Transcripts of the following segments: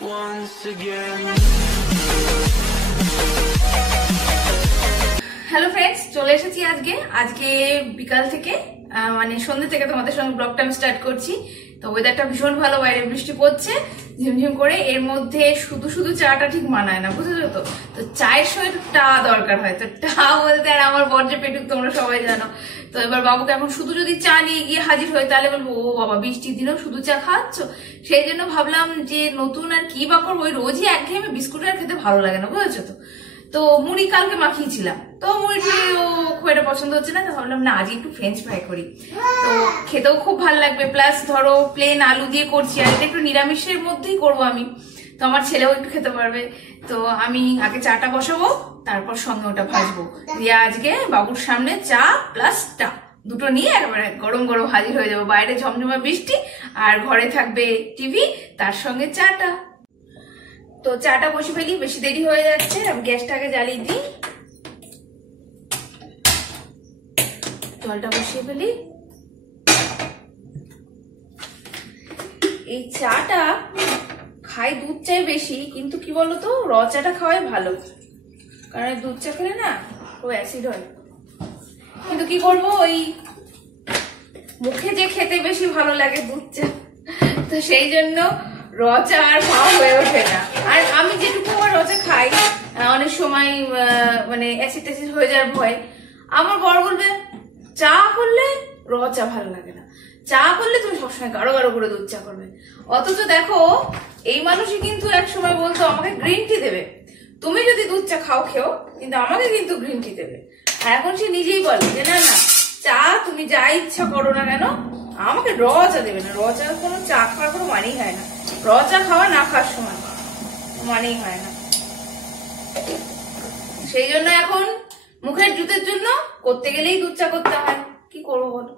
once again. Hello friends, চলে এসেছি আজকে বিকাল থেকে মানে সন্ধ্যে থেকে তোমাদের সঙ্গে ব্লগটা আমি স্টার্ট করছি। তো ওয়েদারটা ভীষণ ভালো, বাইরে বৃষ্টি পড়ছে ঝিমঝিম করে। এর মধ্যে শুধু শুধু চাটা ঠিক মানায় না, বুঝেছো তো। তো চায়ের সঙ্গে তো টা দরকার হয়। তো টা বলতে আর আমার বর্জ্য পেটুক তোমরা সবাই জানো। তো এবার বাবুকে এখন শুধু যদি চা নিয়ে গিয়ে হাজির হয় তাহলে বলবো ও বাবা বৃষ্টির দিনেও শুধু চা খাওয়াচ্ছ। সেই জন্য ভাবলাম যে নতুন আর কি বা করবো, ওই রোজই একঘেয়েমে বিস্কুট আর খেতে ভালো লাগে না, বুঝেছো তো। তো মুড়ি কালকে মাখিয়েছিলাম, তো মুড়িটি ও খুব একটা পছন্দ হচ্ছে না। তো ভাবলাম না আজ একটু ফ্রেঞ্চ ফ্রাই করি, তো খেতেও খুব ভালো লাগবে। প্লাস ধরো প্লেন আলু দিয়ে করছি, আর এটা একটু নিরামিষের মধ্যেই করবো আমি, তো আমার ছেলেও একটু খেতে পারবে। তো আমি আগে চাটা বসাবো, তারপর সঙ্গে ওটা ভাজবো দিয়ে আজকে বাবুর সামনে চা প্লাস টা দুটো নিয়ে একেবারে গরম গরম হাজির হয়ে যাবো। বাইরে ঝমঝমা বৃষ্টি আর ঘরে থাকবে টিভি, তার সঙ্গে চাটা। তো চাটা বসে ফেলি, বেশি দেরি হয়ে যাচ্ছে। আমি গ্যাসটাকে জ্বালিয়ে দিই, জলটা বসিয়ে ফেলি। এই চাটা খাই দুধ চাই বেশি, কিন্তু কি বলতো র চাটা খাওয়াই ভালো, কারণ দুধ চা খেলে না খুব অ্যাসিড হয়। কিন্তু কি করবো, ওই মুখে যে খেতে বেশি ভালো লাগে দুধ চা, তো সেই জন্য র চা আর খাওয়া হয়ে ওঠে না। আর আমি যেটুকু আমার র চা খাই, অনেক সময় মানে অ্যাসিড ট্যাসিড হয়ে যাওয়ার ভয়। আমার বর বলবে চা করলে র চা ভালো লাগে না, চা করলে তুমি সবসময় গাঢ় গাঢ় করে দুধ চা করবে। অথচ দেখো এই মানুষই কিন্তু এক সময় বলতো আমাকে গ্রিন টি দেবে, তুমি যদি দুধ চা খাও খেও, কিন্তু আমাকে কিন্তু গ্রিন টি দেবে। আর এখন সে নিজেই বলে যে না না, চা তুমি যা ইচ্ছা করো না কেন, আমাকে র চা দেবে না। র চা কোনো চা খাওয়ার কোনো মানেই হয় না, র চা খাওয়া না খাওয়ার সময় মানেই হয় না। সেই জন্য এখন মুখের জুতের জন্য করতে গেলেই দুধ চা করতে হয়, কি করবো বলো।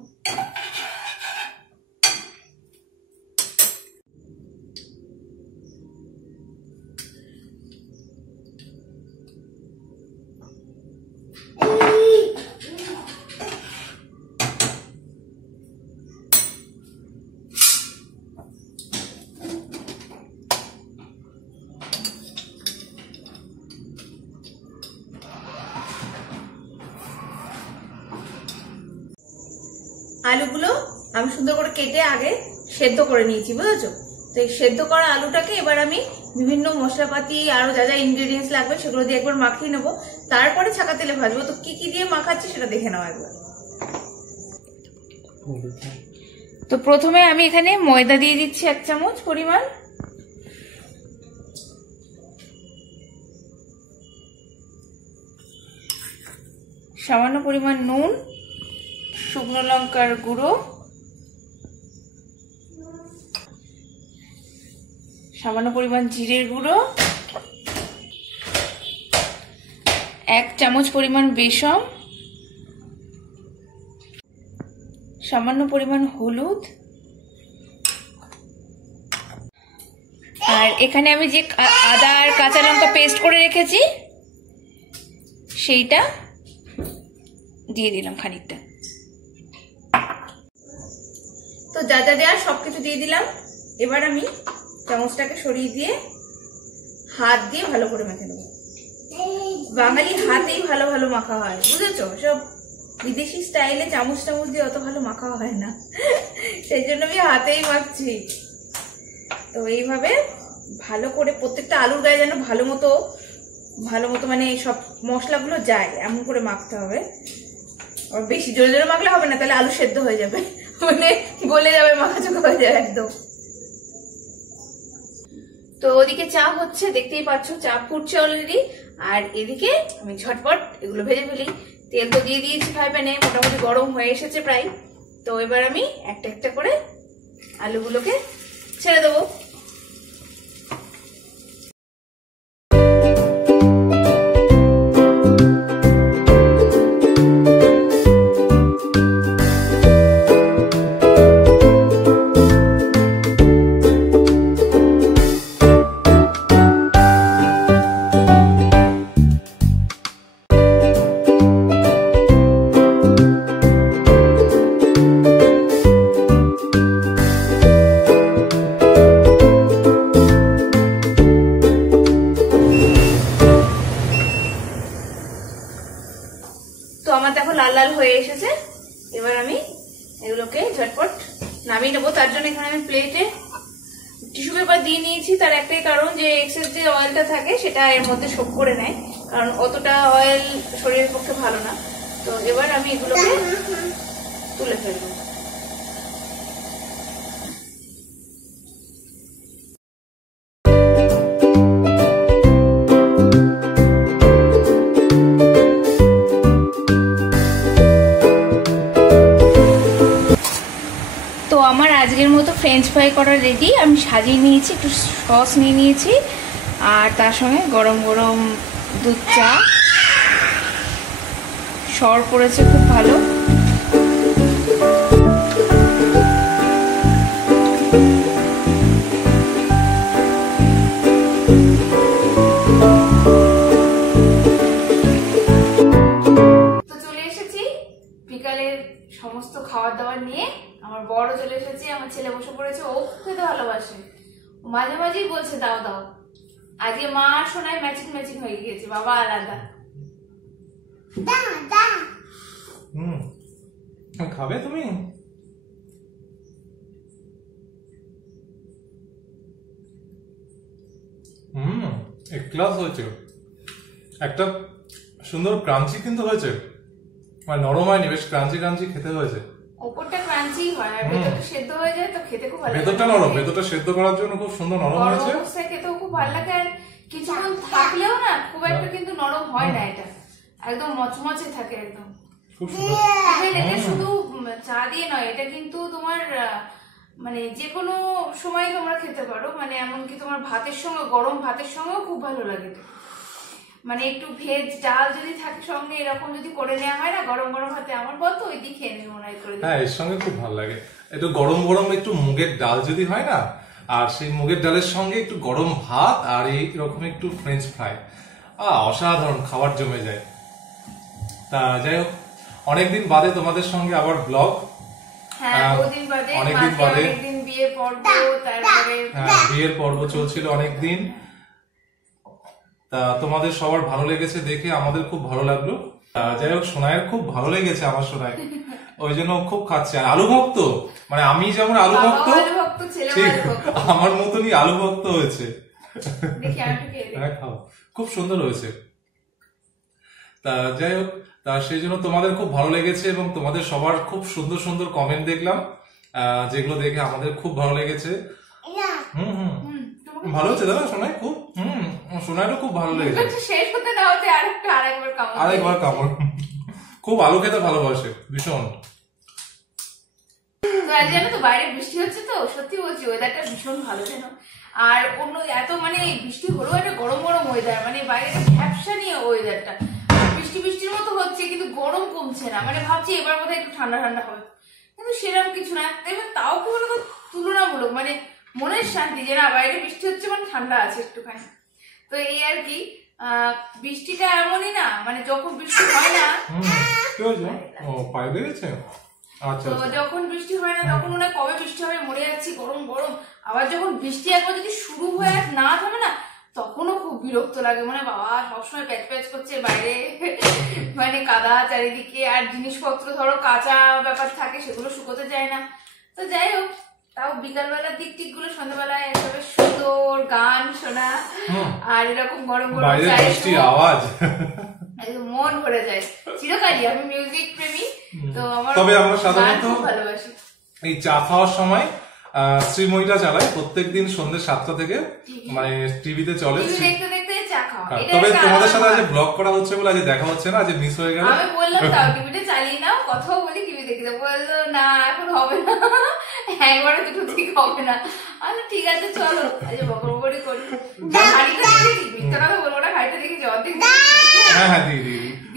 আলুগুলো আমি সুন্দর করে কেটে আগে সেদ্ধ করে নিয়েছি, বুঝেছো। তো এই সেদ্ধ করা আলুটাকে এবার আমি বিভিন্ন মশলাপাতি আরো যা যা ইনগ্রেডিয়েন্টস লাগবে সেগুলো দিয়ে একবার মাখিয়ে নেবো, তারপরে ছাকা তেলে ভাজবো। তো কি কি দিয়ে মাখাচ্ছি সেটা দেখে নাও একবার। তো প্রথমে আমি এখানে ময়দা দিয়ে দিচ্ছি 1 চামচ পরিমাণ, সামান্য পরিমাণ নুন, শুকনো লঙ্কার গুঁড়ো, সামান্য পরিমাণ জিরের গুঁড়ো, 1 চামচ পরিমাণ বেসন, সামান্য পরিমাণ হলুদ, আর এখানে আমি যে আদা আর কাঁচা লঙ্কা পেস্ট করে রেখেছি সেইটা দিয়ে দিলাম খানিকটা। তো যা যা দেওয়ার সবকিছু দিয়ে দিলাম। এবার আমি চামচটাকে সরিয়ে দিয়ে হাত দিয়ে ভালো করে মেখে নেবো। বাঙালি হাতেই ভালো ভালো মাখা হয়, বুঝেছো। সব বিদেশি স্টাইলে চামচ টামচ দিয়ে অত ভালো মাখা হয় না, সেই জন্য আমি হাতেই মাখছি। তো এইভাবে ভালো করে প্রত্যেকটা আলুর গায়ে যেন ভালো মতো মানে সব মশলাগুলো যায় এমন করে মাখতে হবে। আর বেশি জোরে জোরে মাখলে হবে না, তাহলে আলু সেদ্ধ হয়ে যাবে, মানে গলে যাবে, মাখাচোখা হয়ে যাবে একদম। তো ওদিকে চা হচ্ছে, দেখতেই পাচ্ছ চা ফুটছে অলরেডি। আর এদিকে আমি ঝটপট এগুলো ভেজে ফেলি। তেল তো দিয়ে দিয়েছি ফ্রাই প্যানে, মোটামুটি গরম হয়ে এসেছে প্রায়। তো এবার আমি একটা একটা করে আলুগুলোকে ছেড়ে দেবো। লাল লাল হয়ে এসেছে। এবার আমি এগুলোকে ঝটপট নামিয়ে নেবো। তার জন্য এখানে আমি প্লেটে টিস্যু পেপার দিয়ে নিয়েছি। তার একটাই কারণ যে এক্সেস যে অয়েলটা থাকে সেটা এর মধ্যে শোক করে নেয়, কারণ অতটা অয়েল শরীরের পক্ষে ভালো না। তো এবার আমি এগুলোকে তুলে ফেলবো। তো আমার আজকের মতো ফ্রেঞ্চ ফ্রাই করা রেডি। আমি সাজিয়ে নিয়েছি, একটু সস নিয়ে নিয়েছি, আর তার সঙ্গে গরম গরম দুধ চা। সর পড়েছে খুব ভালো। তো চলে এসেছি বিকালের সমস্ত খাবার দাবার নিয়ে। আমার বড় চলে এসেছে, আমার ছেলে বসে পড়েছে। ও খেতে ভালোবাসে, মাঝে মাঝেই বলছে দাও দাও। আজকে মা সোনায় ম্যাচিং ম্যাচিং হয়ে গিয়েছে, বাবা আলাদা। খাবে তুমি? এক ক্লাস হয়েছে, একটা সুন্দর ক্রাঞ্চি কিন্তু হয়েছে, মানে নরম হয়নি, বেশ ক্রাঞ্চি ক্রাঞ্চি খেতে হয়েছে। উপরটা ক্রাঞ্চি হয় আর ভেতরটা সেদ্ধ হয়ে যায়, তো খেতে খুব ভালো লাগে। ভেতরটা নরম, ভেতরটা সেদ্ধ করার জন্য খুব সুন্দর নরম হয়েছে। গরম অবস্থায় খেতেও খুব ভালো লাগে, আর কিছুক্ষণ থাকলেও না খুব একটা কিন্তু নরম হয় না, এটা একদম মচমচে থাকে একদম। খুব সুন্দর। এটা শুধু চা দিয়ে নয়, এটা কিন্তু তোমার মানে যে কোনো সময় তোমরা খেতে পারো, মানে এমনকি তোমার ভাতের সঙ্গে, গরম ভাতের সঙ্গেও খুব ভালো লাগে। মানে একটু ভেজ ডাল যদি থাকে সঙ্গে, এরকম যদি করে নেওয়া হয় না গরম গরম ভাতে, আমার বল তো ওই দিয়ে খেয়ে নেবে মনে হয় করে। হ্যাঁ, এর সঙ্গে খুব ভালো লাগে একটু গরম গরম একটু মুগের ডাল যদি হয় না, আর সেই মুগের ডালের সঙ্গে একটু গরম ভাত আর এইরকম একটু ফ্রেঞ্চ ফ্রাই, অসাধারণ খাবার জমে যায়। তা যাই হোক, অনেকদিন বাদে তোমাদের সঙ্গে আবার ব্লগ। অনেকদিন বাদে বিয়ের পর্ব, তারপরে বিয়ের পর্ব চলছিল অনেকদিন। তা তোমাদের সবার ভালো লেগেছে দেখে আমাদের খুব ভালো লাগলো। যাই হোক, সোনায়ের খুব ভালো লেগেছে, আমার সোনায়, ওই জন্য খুব খাচ্ছে। আর আলু ভক্ত, মানে আমি যেমন আলু ভক্ত, ঠিক আমার মতনই আলু ভক্ত হয়েছে। হ্যাঁ, খাও, খুব সুন্দর হয়েছে। তা যাই হোক, তা সেই জন্য তোমাদের খুব ভালো লেগেছে এবং তোমাদের সবার খুব সুন্দর সুন্দর কমেন্ট দেখলাম, যেগুলো দেখে আমাদের খুব ভালো লেগেছে। ভালো হচ্ছে দাদা, শোনায় খুব শোনায়ও খুব ভালো লেগেছে। আরেকবার কামড়। খুব আলু খেতে ভালোবাসে ভীষণ। জানো তো বাইরে বৃষ্টি হচ্ছে, তো সত্যি বলছি ওয়েদারটা ভীষণ ভালো যেন। আর অন্য এত মানে বৃষ্টি হলেও একটা গরম গরম ওয়েদার, মানে বাইরে ঝ্যাপসা নিয়ে ওয়েদারটা বৃষ্টি বৃষ্টির মতো হচ্ছে, কিন্তু গরম কমছে না। মানে ভাবছি এবার বোধহয় একটু ঠান্ডা ঠান্ডা হবে, কিন্তু সেরকম কিছু না। এবার তাও কি বলতো, তুলনামূলক মানে মনের শান্তি যে না বাইরে বৃষ্টি হচ্ছে, মানে ঠান্ডা আছে একটুখানি। তো এই আর কি, বৃষ্টিটা এমনই না, মানে যখন বৃষ্টি হয় না, তো যখন বৃষ্টি হয় না তখন মনে হয় কবে বৃষ্টি হবে, মরে যাচ্ছি গরম গরম। আবার যখন বৃষ্টি একবার যদি শুরু হয়ে না থামে না, তখনও খুব বিরক্ত লাগে, মানে বাবা সবসময় প্যাচ প্যাচ করছে বাইরে, মানে কাদা চারিদিকে, আর জিনিসপত্র ধরো কাঁচা ব্যাপার থাকে, সেগুলো শুকোতে যায় না। তো যাই হোক, তাও বিকালবেলার দিক টিক গুলো সন্ধ্যাবেলায় একেবারে সুন্দর গান শোনা, আর এরকম গরম গরম আওয়াজ, মন ভরে যায়। চিরকালই আমি মিউজিক প্রেমী, তো আমার তবে আমরা সাধারণত ভালোবাসি। এই চা খাওয়ার সময় শ্রীময়ীটা চালাই প্রত্যেকদিন সন্ধ্যে 7টা থেকে, মানে টিভিতে চলে। দেখতে দেখতে চা খাওয়া। তবে তোমাদের সাথে আজ ব্লগ করা হচ্ছে বলে আজ দেখা হচ্ছে না, আজ মিস হয়ে গেল। আমি বললাম তাও টিভিটা চালিয়ে নাও, কথাও বলি টিভি দেখতে, বললো না এখন হবে না, একবারে দুটো ঠিক হবে না। আচ্ছা ঠিক আছে চলো, আজ বকরবকরি করি। হাড়িটা দেখেছি, মিথ্যা কথা বলবো না, হাড়িটা দেখেছি অর্ধেক। হ্যাঁ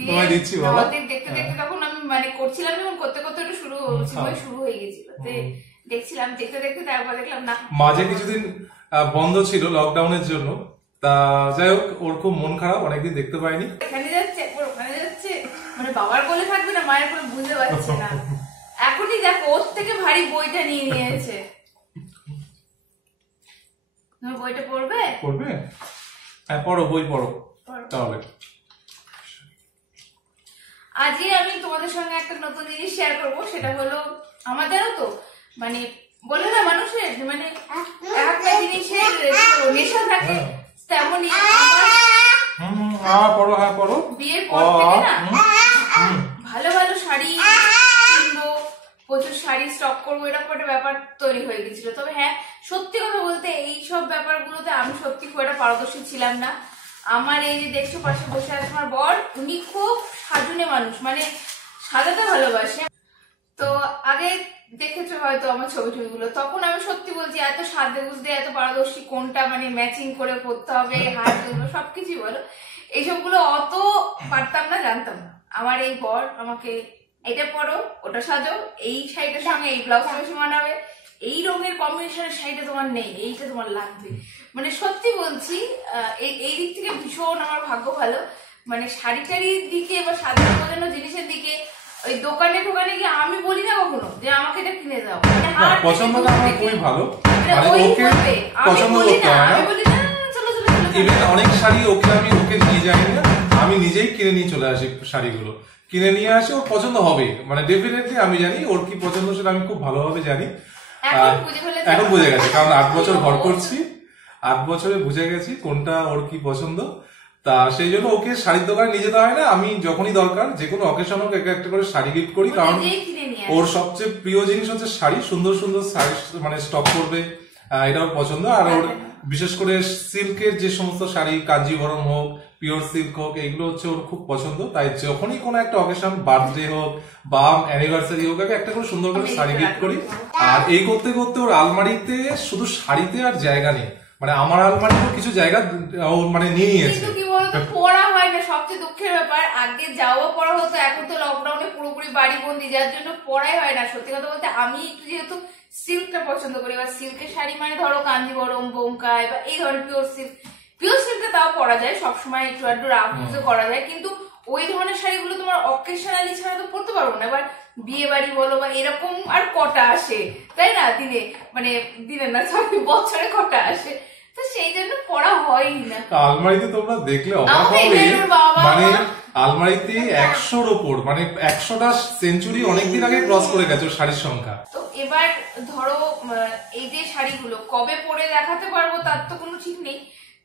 তোমায় দিচ্ছি বাবা। অর্ধেক দেখতে দেখতে তখন আমি মানে করছিলাম, যখন করতে করতে একটু শুরু হয়ে গেছিল, দেখছিলাম দেখতে দেখতে, তারপর দেখলাম না। মাঝে কিছুদিন বন্ধ ছিল লকডাউনের জন্য, তা যাই হোক ওর খুব মন খারাপ, অনেকদিন দেখতে পাইনি। এখানে যাচ্ছে একবার ওখানে যাচ্ছে, মানে বাবার কোলে থাকবে না মায়ের কোলে, বুঝতে পারছে না। এখনই দেখো ওর থেকে ভারী বইটা নিয়ে নিয়েছে। তুমি বইটা পড়বে? হ্যাঁ পড়ো, বই পড়ো তাহলে। আজকে আমি তোমাদের সঙ্গে একটা নতুন জিনিস শেয়ার করব, সেটা হলো আমাদেরও তো মানে বলে না মানুষের মানে একটা জিনিসের নেশা থাকে, তেমনই বিয়ের পর থেকে না ভালো ভালো শাড়ি কিনবো, প্রচুর শাড়ি স্টক করবো, এরকম একটা ব্যাপার তৈরি হয়ে গেছিল। তবে হ্যাঁ, সত্যি কথা বলতে এইসব ব্যাপারগুলোতে আমি সত্যি খুব একটা পারদর্শী ছিলাম না। আমার এই যে দেখছো পাশে বসে আছে আমার বর, উনি খুব সাজুনে মানুষ, মানে সাজাতে ভালোবাসে। তো আগে দেখেছো হয়তো আমার ছবি টবিগুলো, তখন আমি সত্যি বলছি এত সাজতে বুঝতে এত পারদর্শী, কোনটা মানে ম্যাচিং করে পরতে হবে, হাত গুলো সবকিছুই বলো, এইসবগুলো অত পারতাম না, জানতাম না। আমার এই বর আমাকে এটা পরো, ওটা সাজো, এই শাড়িটার সঙ্গে এই ব্লাউজটা বেশি মানাবে, এই রঙের কম্বিনেশনের শাড়িটা তোমার নেই, এইটা তোমার লাগবে। মানে সত্যি বলছি এই দিক থেকে ভীষণ আমার ভাগ্য ভালো। মানে শাড়ি টাড়ির দিকে বা সাজানো গোজানো জিনিসের দিকে ওই দোকানে টোকানে গিয়ে আমি বলি না কখনো যে আমাকে এটা কিনে দাও, মানে পছন্দটা আমার খুবই ভালো, মানে ওকে পছন্দ করতে হয় না। ইভেন অনেক শাড়ি ওকে নিয়ে যাই না, আমি নিজেই কিনে নিয়ে চলে আসি, শাড়িগুলো কিনে নিয়ে আসি, ওর পছন্দ হবে, মানে ডেফিনেটলি আমি জানি ওর কি পছন্দ সেটা আমি খুব ভালোভাবে জানি। এখন বুঝে গেছে, কারণ 8 বছর ঘর করছি, 8 বছরে বুঝে গেছি কোনটা ওর কি পছন্দ। তা সেই জন্য ওকে শাড়ির দোকানে নিয়ে যেতে হয় না, আমি যখনই দরকার যে কোনো অকেশন হোক একটা করে শাড়ি গিফট করি, কারণ ওর সবচেয়ে প্রিয় জিনিস হচ্ছে শাড়ি, সুন্দর সুন্দর শাড়ি মানে স্টক করবে, এটা ওর পছন্দ। আর ওর বিশেষ করে সিল্কের যে সমস্ত শাড়ি, কাঞ্জিভরম হোক, পিওর সিল্ক হোক, এগুলো হচ্ছে ওর খুব পছন্দ। তাই যখনই কোনো একটা অকেশন, বার্থডে হোক বা অ্যানিভার্সারি হোক, একটা করে সুন্দর করে শাড়ি গিফট করি। আর এই করতে করতে ওর আলমারিতে শুধু শাড়িতে আর জায়গা নেই, মানে আমার আলমারিতেও কিছু জায়গা মানে নিয়ে নিয়েছে। কিন্তু কি বলতো, পড়া হয় না, সবচেয়ে দুঃখের ব্যাপার। আগে যাওয়া পড়া হতো, এখন তো লকডাউনে পুরোপুরি বাড়ি বন্দি, যার জন্য পড়াই হয় না। সত্যি কথা বলতে আমি একটু যেহেতু সিল্কটা পছন্দ করি, বা সিল্কের শাড়ি মানে ধরো কাঞ্জিভরম, বোমকাই বা এই ধরনের পিওর সিল্কে তাও পরা যায়, সবসময় একটু একটু রাফ ইউজও করা যায়, কিন্তু ওই ধরনের শাড়িগুলো তোমার অকেশনালি ছাড়া তো পরতে পারবো না। এবার বিয়ে বাড়ি বলো বা এরকম আর কটা আসে, তাই না, দিনে মানে দিনে না সরি বছরে কটা আসে, তো সেই জন্য পড়া হয়ই না। আলমারিতে তোমরা দেখলে অবাক হবে, মানে আলমারিতে 100-র ওপর, মানে 100টা সেঞ্চুরি অনেকদিন আগে ক্রস করে গেছে শাড়ির সংখ্যা। তো এবার ধরো এই যে শাড়িগুলো কবে পরে দেখাতে পারবো তার তো কোনো ঠিক নেই।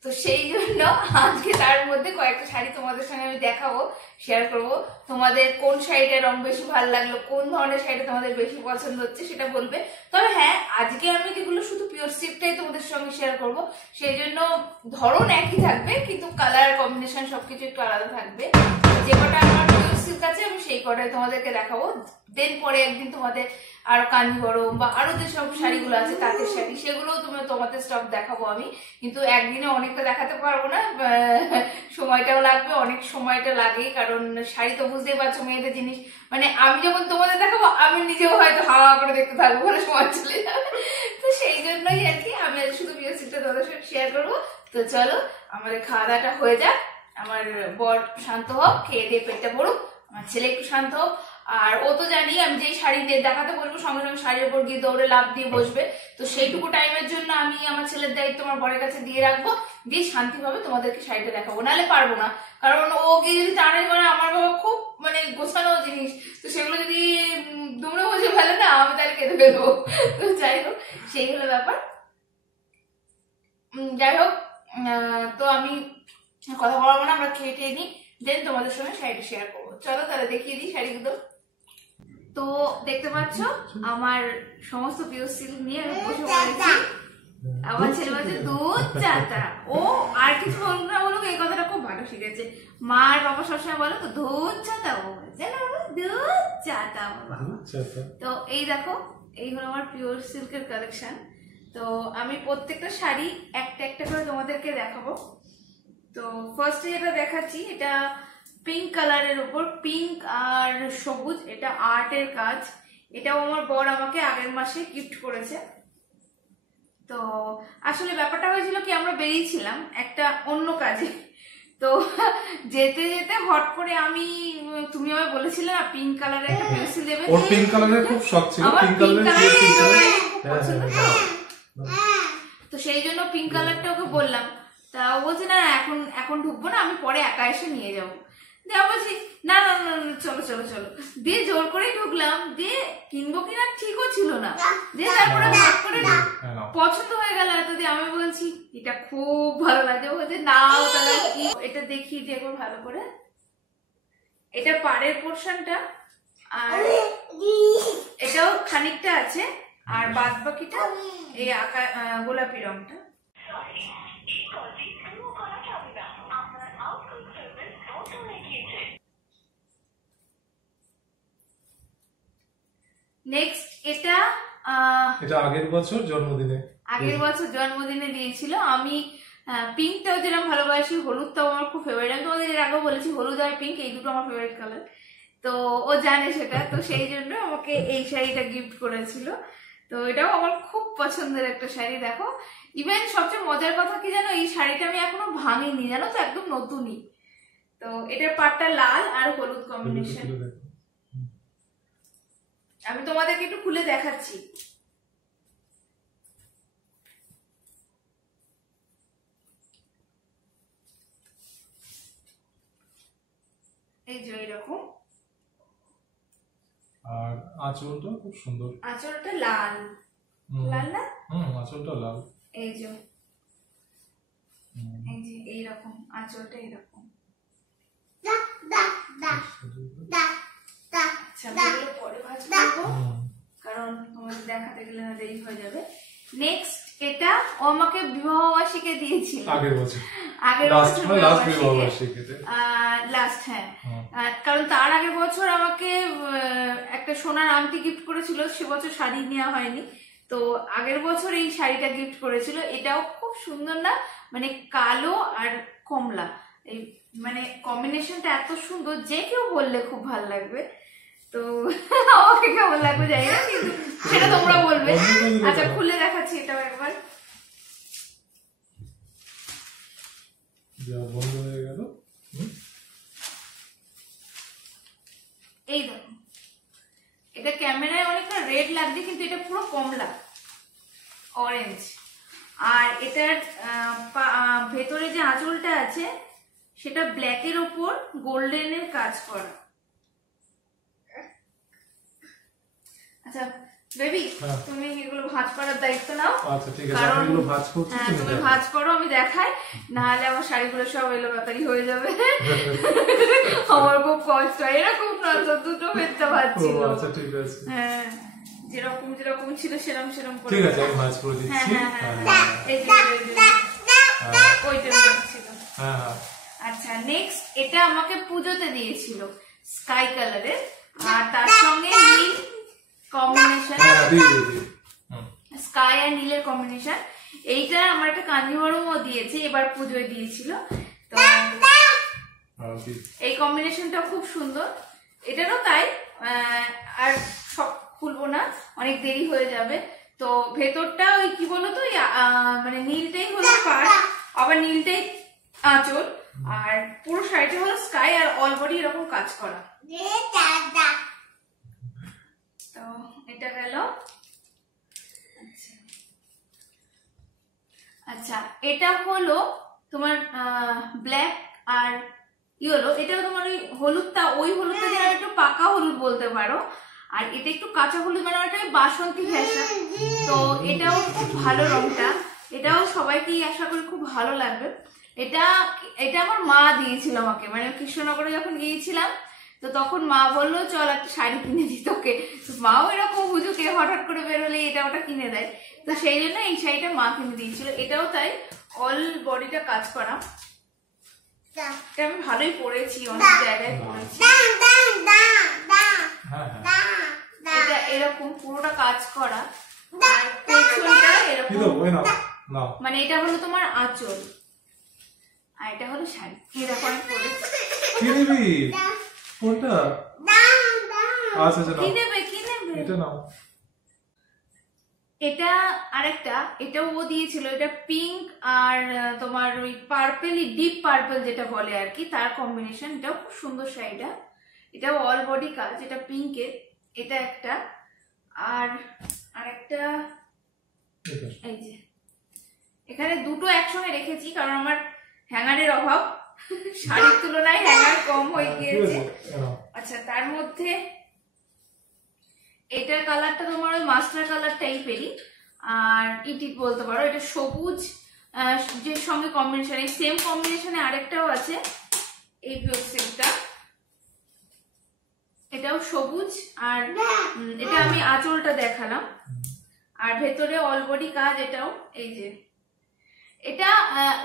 তো সেই জন্য আজকে তার মধ্যে কয়েকটা শাড়ি তোমাদের সঙ্গে আমি দেখাবো, শেয়ার করব। তোমাদের কোন শাড়িটার রং বেশি ভালো লাগলো, কোন ধরনের শাড়িটা তোমাদের বেশি পছন্দ হচ্ছে সেটা বলবে। তবে হ্যাঁ, আজকে আমি যেগুলো শুধু পিওর সিল্কটাই তোমাদের সঙ্গে শেয়ার করব, সেই জন্য ধরন একই থাকবে কিন্তু কালার কম্বিনেশন সবকিছু একটু আলাদা থাকবে। যে কটা আমার পিওর সিল্ক আছে আমি সেই কটাই তোমাদেরকে দেখাবো। দেন পরে একদিন তোমাদের আরো কাঞ্জিভরম বা আরো যেসব শাড়িগুলো আছে তাঁতের শাড়ি, সেগুলো তোমাদের স্টক দেখাবো আমি, কিন্তু একদিনে অনেকটা দেখাতে পারবো না, সময়টাও লাগবে, অনেক সময়টা লাগে, কারণ শাড়ি তো বুঝতেই পারছো মেয়েদের জিনিস, মানে আমি যখন তোমাদের দেখাবো আমি নিজেও হয়তো হাওয়া করে দেখতে থাকবো, বলে সময় চলে যাবে। তো সেই জন্যই আর কি আমি আজ শুধু পিওর সিল্কটা তোমাদের সাথে শেয়ার করবো। তো চলো আমাদের খাওয়া দাওয়াটা হয়ে যাক, আমার বর শান্ত হোক, খেয়ে দিয়ে পেটটা ভরুক, আমার ছেলে একটু শান্ত হোক। আর ও তো জানি আমি যেই শাড়ি দেখাতে বলবো সঙ্গে সঙ্গে শাড়ির উপর গিয়ে দৌড়ে লাভ দিয়ে বসবে, তো সেইটুকু টাইমের জন্য আমি আমার ছেলের দায়িত্ব আমার বরের কাছে দিয়ে রাখবো, দিয়ে শান্তিভাবে তোমাদেরকে শাড়িটা দেখাবো, নাহলে পারবো না। কারণ ও গিয়ে যদি টানে, মানে আমার বাবা খুব মানে গোছানো জিনিস, তো সেগুলো যদি দুমড়ে বসে ফেলে না, আমি তাহলে কেঁদে ফেলবো। তো যাই হোক, সেই হলো ব্যাপার। যাই হোক, তো আমি কথা বলবো না, আমরা খেয়ে টেয়ে নিই, দেন তোমাদের সঙ্গে শাড়িটা শেয়ার করবো। চলো তাহলে দেখিয়ে দিই শাড়িগুলো। তো দেখতে পাচ্ছ আমার সমস্ত পিওর সিল্ক নিয়ে আমি বসে পড়েছি। আমার ছেলে বলছে দুধ চাটা, ও আর কিছু বলবো না, বলুক এই কথাটা খুব ভালো শিখেছে। মা আর বাবা সবসময় বলো তো দুধ চাটা, ও বলছে না দুধ চাটা আমার বাবা। তো এই দেখো, এই হলো আমার পিওর সিল্কের কালেকশন। তো আমি প্রত্যেকটা শাড়ি একটা একটা করে তোমাদেরকে দেখাবো। তো ফার্স্টে যেটা দেখাচ্ছি, এটা পিঙ্ক কালারের উপর, পিঙ্ক আর সবুজ, এটা আর্টের কাজ। এটাও আমার বর আমাকে আগের মাসে গিফট করেছে। তো আসলে ব্যাপারটা হয়েছিল কি, আমরা বেরিয়েছিলাম একটা অন্য কাজে, তো যেতে যেতে হট করে তুমি আমায় বলেছিলে না পিঙ্ক কালারের একটা পেন্সিল দেবে, ওর পিঙ্ক কালারের খুব শখ ছিল, পিঙ্ক কালারের পছন্দ তো, তো সেই জন্য পিঙ্ক কালারটা ওকে বললাম। তা ও বলছে না এখন ঢুকবো না, আমি পরে একা এসে নিয়ে যাবো। দিয়ে বলছি না না না না, চলো চলো চলো, দিয়ে জোর করে ঢুকলাম, দিয়ে কিনবো কিনা ঠিকও ছিল না, দিয়ে তারপরে ভাগ করে পছন্দ হয়ে গেল এত, দিয়ে আমি বলছি এটা খুব ভালো লাগে, বলছে নাও তাহলে কি, এটা দেখিয়ে দিয়ে একবার ভালো করে, এটা পাড়ের পোর্শনটা আর এটাও খানিকটা আছে, আর বাদ বাকিটা এই গোলাপি রংটা। নেক্সট এটা আগের বছর জন্মদিনে দিয়েছিল। আমি পিঙ্কটাও যেরকম ভালোবাসি, হলুদটাও আমার খুব ফেভারিট। আমি তোমাদের এর আগেও বলেছি হলুদ আর পিঙ্ক এই দুটো আমার ফেভারিট কালার, তো ও জানে সেটা, তো সেই জন্য আমাকে এই শাড়িটা গিফট করেছিল। তো এটাও আমার খুব পছন্দের একটা শাড়ি। দেখো ইভেন সবচেয়ে মজার কথা কি জানো, এই শাড়িটা আমি এখনো ভাঙিনি জানো তো, একদম নতুনই। তো এটার পাটটা লাল আর হলুদ কম্বিনেশন। আমি তোমাদেরকে একটু খুলে দেখাচ্ছি। এই যে এরকম, আর আঁচলটা খুব সুন্দর, আঁচলটা লাল লাল না, আঁচলটা লাল, এই যে এইরকম আঁচলটা এরকম। আচ্ছা পরে ভাজ করবো, কারণ তোমাদের দেখাতে গেলে না দেরি হয়ে যাবে। নেক্সট এটা ও আমাকে বিবাহবার্ষিকী দিয়েছিল আগের বছর লাস্ট, হ্যাঁ, কারণ তার আগের বছর আমাকে একটা সোনার আংটি গিফট করেছিল, সে বছর শাড়ি নেওয়া হয়নি, তো আগের বছর এই শাড়িটা গিফট করেছিল। এটাও খুব সুন্দর না, মানে কালো আর কমলা, এই মানে কম্বিনেশনটা এত সুন্দর, যে কেউ বললে খুব ভালো লাগবে। তো আমাকে কেমন লাগবে জানি না, কিন্তু সেটা তোমরা বলবে। আচ্ছা খুলে দেখাচ্ছি এটাও একবার। এই দেখো, এটা ক্যামেরায় অনেকটা রেড লাগছে, কিন্তু এটা পুরো কমলা অরেঞ্জ। আর এটার ভেতরে যে আঁচলটা আছে সেটা ব্ল্যাকের ওপর গোল্ডেনের কাজ করা। আচ্ছা বেবি, তুমি এগুলো ভাঁজ করার দায়িত্ব নাও। আচ্ছা ঠিক আছে, আমি এগুলো ভাঁজ করছি, তুমি ভাঁজ করো, আমি দেখাই, না হলে আমার শাড়িগুলো সব এলোপাতাড়ি হয়ে যাবে। আমার খুব কষ্ট, এরকম না তো, দুটো ভেতটা ভাঁজছিল। আচ্ছা ঠিক আছে, হ্যাঁ যেরকম যেরকম ছিল সেরকম সেরকম করে। ঠিক আছে, আমি ভাঁজ করে দিচ্ছি। এই যে ওইটা ছিল। আচ্ছা নেক্সট এটা আমাকে পুজোতে দিয়েছিল, স্কাই কালারের, আর তার সঙ্গে নীল কম্বিনেশন, স্কাই আর নীলের কম্বিনেশন। এইটা আমার একটা কাঞ্জিবরমও দিয়েছে, এবার পুজোয় দিয়েছিল। তো এই কম্বিনেশনটা খুব সুন্দর, এটারও তাই। আর সব খুলবো না, অনেক দেরি হয়ে যাবে। তো ভেতরটা ওই কি বলতো, মানে নীলটাই হলো পাড়, আবার নীলটাই আঁচল, আর পুরো শাড়িটা হলো স্কাই আর অল বডি এরকম কাজ করা। তো এটা গেল। আচ্ছা এটা হলো তোমার ব্ল্যাক আর ইয়েলো, এটা তোমার ওই হলুদটা, ওই হলুদটা যেটা একটু পাকা হলুদ বলতে পারো, আর এটা একটু কাঁচা হলুদ, মানে ওটা বাসন্তী ঘেঁষা। তো এটাও খুব ভালো রংটা, এটাও সবাইকেই আশা করি খুব ভালো লাগবে। এটা আমার মা দিয়েছিল আমাকে, মানে কৃষ্ণনগরে যখন গিয়েছিলাম, তো তখন মা বললো চল একটা শাড়ি কিনে দিই তোকে। মাও এরকম হুজুকে হঠাৎ করে বেরোলে এটা ওটা কিনে দেয়, তো সেই জন্য এই শাড়িটা মা কিনে দিয়েছিল। এটাও তাই, অল বডিটা কাজ করা, আমি ভালোই পরেছি, অনেক জায়গায় পরেছি। এটা এরকম পুরোটা কাজ করা, আর পেছনটা এরকম, মানে এটা হলো তোমার আঁচল, আর এটা হলো শাড়ি। এরকম পরেছি। কোনটা? আচ্ছা আচ্ছা, কি নেবে কি নেবে? এটা নাও। এটা আরেকটা, এটাও ও দিয়েছিল, এটা পিঙ্ক আর তোমার ওই পার্পেলি, ডিপ পার্পল যেটা বলে আর কি, তার কম্বিনেশন। এটাও খুব সুন্দর শাড়িটা, এটাও অল বডি কাজ, এটা পিঙ্কের। এটা একটা, আর আরেকটা এই যে, এখানে দুটো একসঙ্গে রেখেছি কারণ আমার হ্যাঙ্গারের অভাব, শাড়ির তুলনায় হ্যাঙ্গার কম হয়ে গিয়েছে। আচ্ছা, তার মধ্যে এটার কালারটা তোমার ওই মাস্টার কালার টাইপেরই, আর ইটি বলতে পারো। এটা সবুজ যে সঙ্গে কম্বিনেশন, এই সেম কম্বিনেশনে আরেকটাও আছে এই পিওর সিল্কটা, এটাও সবুজ। আর এটা আমি আঁচলটা দেখালাম, আর ভেতরে অলবডি কাজ। এটাও এই যে এটা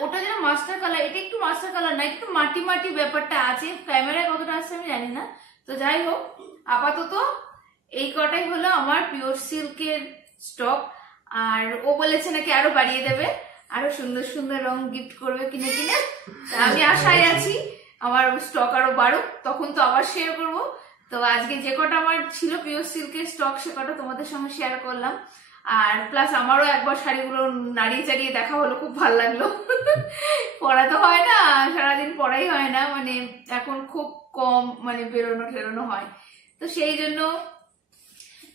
ওটা যেন মাস্টার কালার, এটা একটু মাস্টার কালার না, একটু মাটি মাটি ব্যাপারটা আছে, ক্যামেরায় কতটা আসছে আমি জানি না। তো যাই হোক, আপাতত এই কটাই হলো আমার পিওর সিল্কের স্টক। আর ও বলেছে নাকি আরো বাড়িয়ে দেবে, আরো সুন্দর সুন্দর রং গিফট করবে কিনে কিনে। আমি আশায় আছি আমার স্টক আরো বাড়ুক, তখন তো আবার শেয়ার করবো। তো আজকে যে কটা আমার ছিল পিওর সিল্কের স্টক সে কটা তোমাদের সঙ্গে শেয়ার করলাম। আর প্লাস আমারও একবার শাড়িগুলো নাড়িয়ে চাড়িয়ে দেখা হলো, খুব ভালো লাগলো। পরা তো হয় না, সারাদিন পরাই হয় না, মানে এখন খুব কম মানে বেরোনো টেরোনো হয়, তো সেই জন্য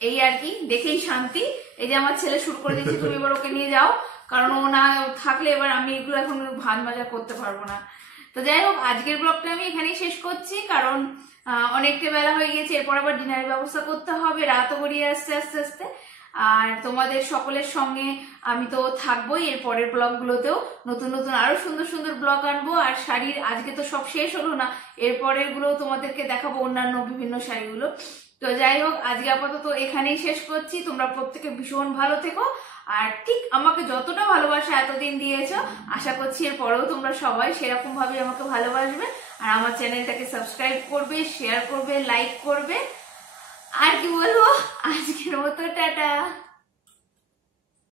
এই আর কি, দেখেই শান্তি। এই যে আমার ছেলে শুরু করে দিয়েছে, তুমি এবার ওকে নিয়ে যাও, কারণ ও না থাকলে এবার আমি এগুলো এখন ভাত মাজা করতে পারবো না। তো যাই হোক, আজকের ব্লগটা আমি এখানেই শেষ করছি, কারণ অনেকটা বেলা হয়ে গেছে, এরপর আবার ডিনারের ব্যবস্থা করতে হবে, রাতও গড়িয়ে আসছে আস্তে আস্তে। আর তোমাদের সকলের সঙ্গে আমি তো থাকবোই, এর পরের ব্লগ গুলোতেও নতুন নতুন আরো সুন্দর সুন্দর ব্লগ আনবো। আর শাড়ির আজকে তো সব শেষ হলো না, এর পরের গুলো তোমাদেরকে দেখাবো, অন্যান্য বিভিন্ন শাড়িগুলো। তো যাই হোক, আজকে আপাতত এখানেই শেষ করছি। তোমরা প্রত্যেকে ভীষণ ভালো থেকো, আর ঠিক আমাকে যতটা ভালোবাসা এতদিন দিয়েছো, আশা করছি এর পরেও তোমরা সবাই সেরকম ভাবে আমাকে ভালোবাসবে। আর আমার চ্যানেলটাকে সাবস্ক্রাইব করবে, শেয়ার করবে, লাইক করবে। আর কি বলবো, আজকের মতো টাটা।